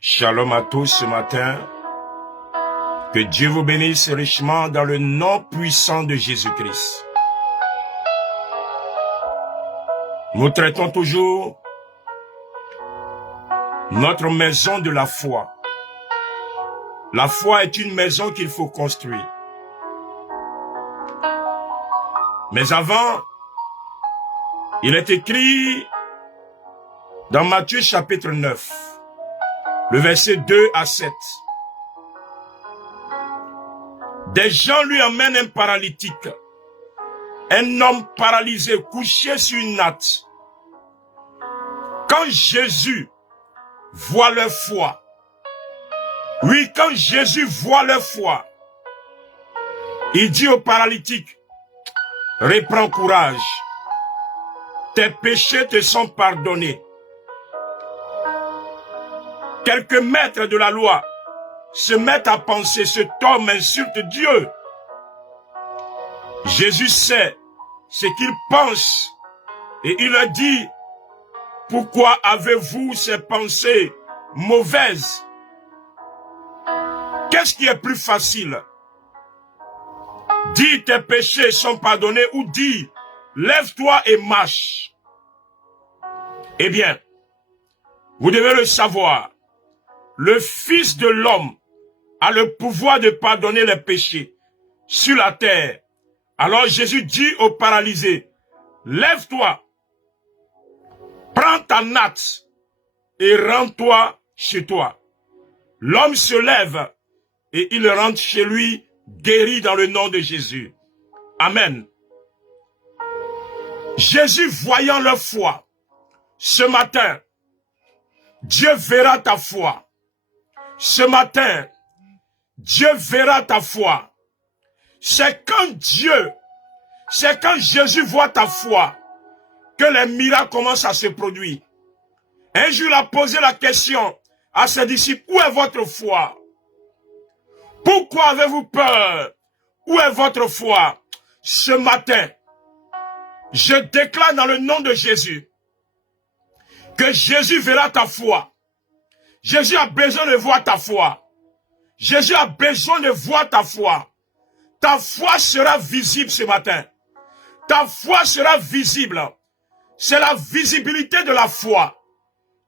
Shalom à tous ce matin. Que Dieu vous bénisse richement dans le nom puissant de Jésus-Christ. Nous traitons toujours notre maison de la foi. La foi est une maison qu'il faut construire. Mais avant, il est écrit dans Matthieu chapitre 9, le verset 2 à 7. Des gens lui emmènent un paralytique, un homme paralysé, couché sur une natte. Quand Jésus voit leur foi, oui, quand Jésus voit leur foi, il dit au paralytique, reprends courage, tes péchés te sont pardonnés. Quelques maîtres de la loi se mettent à penser, cet homme insulte Dieu. Jésus sait ce qu'il pense et il leur dit, pourquoi avez-vous ces pensées mauvaises? Qu'est-ce qui est plus facile? Dis tes péchés sont pardonnés ou dis lève-toi et marche. Eh bien, vous devez le savoir, le Fils de l'homme a le pouvoir de pardonner les péchés sur la terre. Alors Jésus dit au paralysé, lève-toi, prends ta natte et rends-toi chez toi. L'homme se lève et il rentre chez lui guéri dans le nom de Jésus. Amen. Jésus voyant leur foi, ce matin, Dieu verra ta foi. Ce matin, Dieu verra ta foi. C'est quand Jésus voit ta foi, que les miracles commencent à se produire. Un jour, il a posé la question à ses disciples, où est votre foi? Pourquoi avez-vous peur? Où est votre foi? Ce matin, je déclare dans le nom de Jésus que Jésus verra ta foi. Jésus a besoin de voir ta foi. Jésus a besoin de voir ta foi. Ta foi sera visible ce matin. Ta foi sera visible. C'est la visibilité de la foi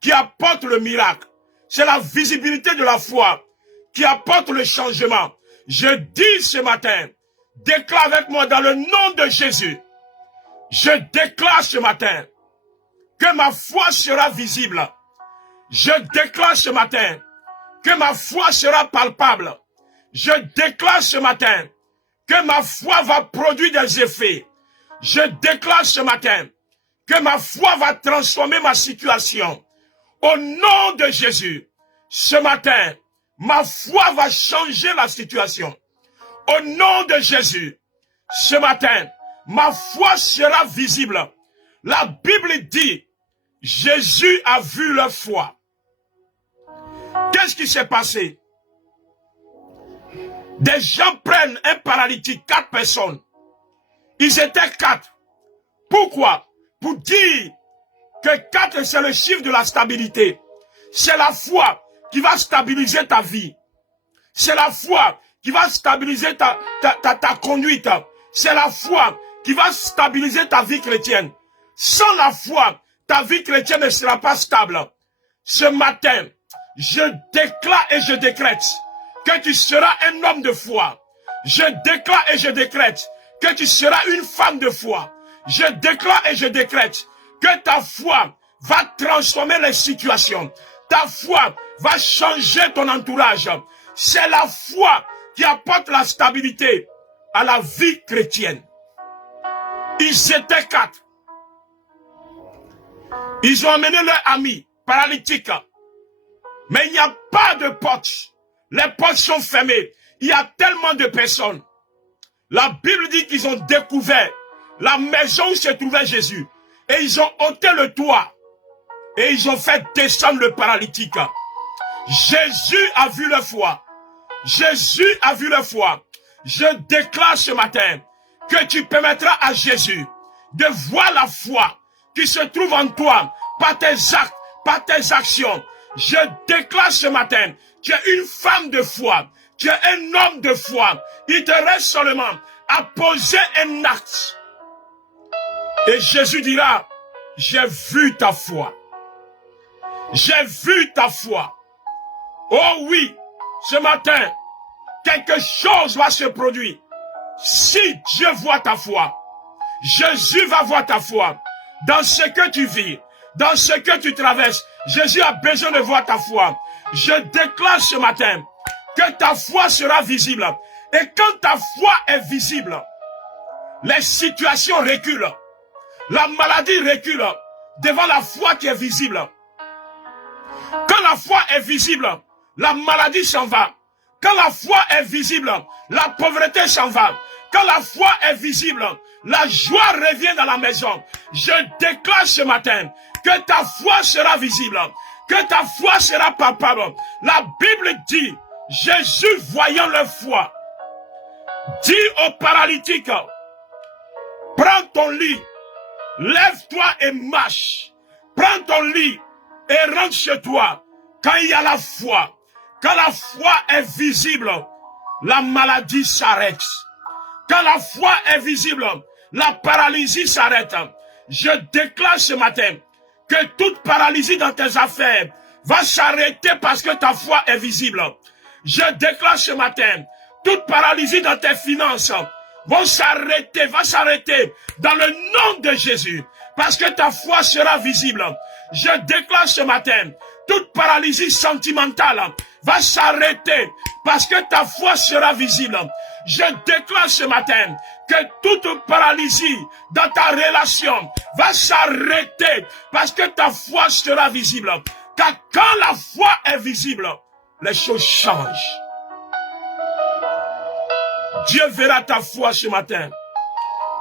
qui apporte le miracle. C'est la visibilité de la foi qui apporte le changement. Je dis ce matin, déclare avec moi dans le nom de Jésus. Je déclare ce matin que ma foi sera visible. Je déclare ce matin que ma foi sera palpable. Je déclare ce matin que ma foi va produire des effets. Je déclare ce matin que ma foi va transformer ma situation. Au nom de Jésus, ce matin, ma foi va changer la situation. Au nom de Jésus, ce matin, ma foi sera visible. La Bible dit, Jésus a vu leur foi. Qu'est-ce qui s'est passé? Des gens prennent un paralytique, 4 personnes. Ils étaient 4. Pourquoi? Pour dire que 4 c'est le chiffre de la stabilité. C'est la foi qui va stabiliser ta vie. C'est la foi qui va stabiliser ta conduite. C'est la foi qui va stabiliser ta vie chrétienne. Sans la foi, ta vie chrétienne ne sera pas stable. Ce matin, je déclare et je décrète que tu seras un homme de foi. Je déclare et je décrète que tu seras une femme de foi. Je déclare et je décrète que ta foi va transformer les situations. Ta foi va changer ton entourage. C'est la foi qui apporte la stabilité à la vie chrétienne. Ils étaient 4. Ils ont amené leur ami paralytique. Mais il n'y a pas de porte. Les portes sont fermées. Il y a tellement de personnes. La Bible dit qu'ils ont découvert la maison où se trouvait Jésus. Et ils ont ôté le toit. Et ils ont fait descendre le paralytique. Jésus a vu leur foi. Jésus a vu leur foi. Je déclare ce matin que tu permettras à Jésus de voir la foi qui se trouve en toi par tes actes, par tes actions. Je déclare ce matin, tu es une femme de foi, tu es un homme de foi. Il te reste seulement à poser un acte. Et Jésus dira, j'ai vu ta foi. J'ai vu ta foi. Oh oui, ce matin, quelque chose va se produire. Si Dieu voit ta foi, Jésus va voir ta foi. Dans ce que tu vis, dans ce que tu traverses, Jésus a besoin de voir ta foi. Je déclare ce matin que ta foi sera visible. Et quand ta foi est visible, les situations reculent. La maladie recule devant la foi qui est visible. Quand la foi est visible, la maladie s'en va. Quand la foi est visible, la pauvreté s'en va. Quand la foi est visible, la joie revient dans la maison. Je déclare ce matin que ta foi sera visible, que ta foi sera palpable. La Bible dit, Jésus voyant leur foi, dit aux paralytiques, prends ton lit, lève-toi et marche. Prends ton lit et rentre chez toi. Quand il y a la foi, quand la foi est visible, la maladie s'arrête. Quand la foi est visible, la paralysie s'arrête. Je déclare ce matin que toute paralysie dans tes affaires va s'arrêter parce que ta foi est visible. Je déclare ce matin, toute paralysie dans tes finances va s'arrêter dans le nom de Jésus parce que ta foi sera visible. Je déclare ce matin, toute paralysie sentimentale va s'arrêter parce que ta foi sera visible. Je déclare ce matin que toute paralysie dans ta relation va s'arrêter parce que ta foi sera visible. Car quand la foi est visible, les choses changent. Dieu verra ta foi ce matin.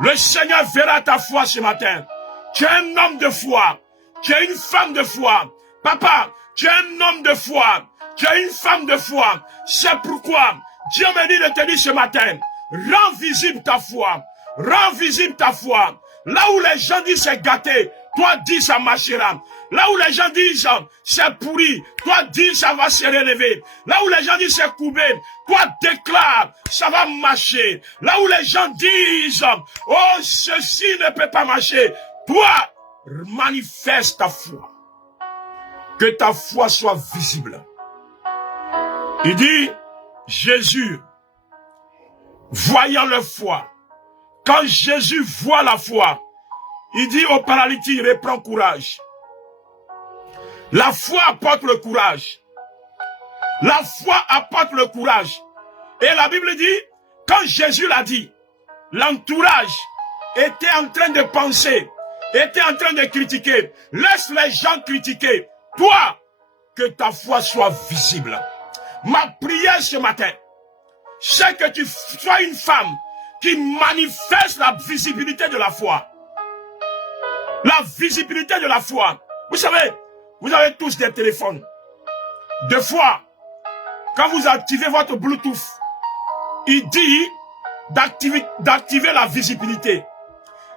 Le Seigneur verra ta foi ce matin. Tu es un homme de foi. Tu es une femme de foi. Papa, tu es un homme de foi. Tu es une femme de foi. C'est pourquoi Dieu me dit de te dire ce matin, rends visible ta foi. Rends visible ta foi. Là où les gens disent c'est gâté, toi dis ça marchera. Là où les gens disent c'est pourri, toi dis ça va se relever. Là où les gens disent c'est coupé, toi déclare ça va marcher. Là où les gens disent oh ceci ne peut pas marcher, toi manifeste ta foi. Que ta foi soit visible. Il dit Jésus, voyant leur foi, quand Jésus voit la foi, il dit au paralytique, reprends courage. La foi apporte le courage. La foi apporte le courage. Et la Bible dit, quand Jésus l'a dit, l'entourage était en train de penser, était en train de critiquer. Laisse les gens critiquer. Toi, que ta foi soit visible. Ma prière ce matin, c'est que tu sois une femme qui manifeste la visibilité de la foi. La visibilité de la foi. Vous savez, vous avez tous des téléphones. Des fois, quand vous activez votre Bluetooth, il dit d'activer la visibilité.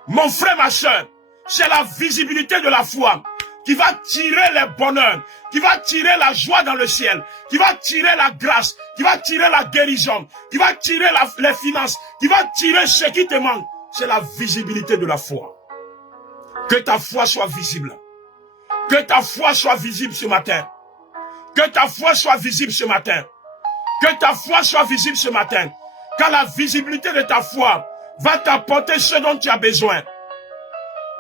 Mon frère, ma soeur, c'est la visibilité de la foi qui va tirer les bonheurs, qui va tirer la joie dans le ciel, qui va tirer la grâce, qui va tirer la guérison, qui va tirer les finances, qui va tirer ce qui te manque. C'est la visibilité de la foi. Que ta foi soit visible. Que ta foi soit visible ce matin. Que ta foi soit visible ce matin. Que ta foi soit visible ce matin. Car la visibilité de ta foi va t'apporter ce dont tu as besoin.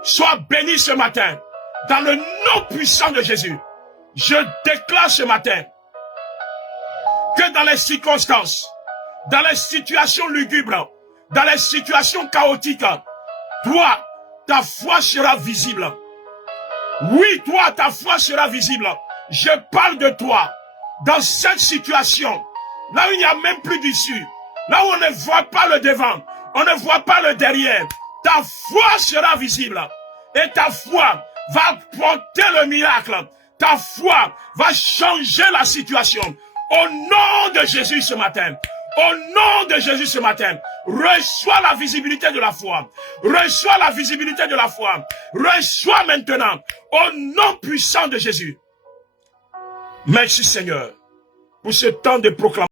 Sois béni ce matin. Dans le nom puissant de Jésus, je déclare ce matin que dans les circonstances, dans les situations lugubres, dans les situations chaotiques, toi, ta foi sera visible. Oui, toi, ta foi sera visible. Je parle de toi. Dans cette situation, là où il n'y a même plus d'issue, là où on ne voit pas le devant, on ne voit pas le derrière, ta foi sera visible. Et ta foi va porter le miracle. Ta foi va changer la situation. Au nom de Jésus ce matin. Au nom de Jésus ce matin. Reçois la visibilité de la foi. Reçois la visibilité de la foi. Reçois maintenant. Au nom puissant de Jésus. Merci Seigneur pour ce temps de proclamation.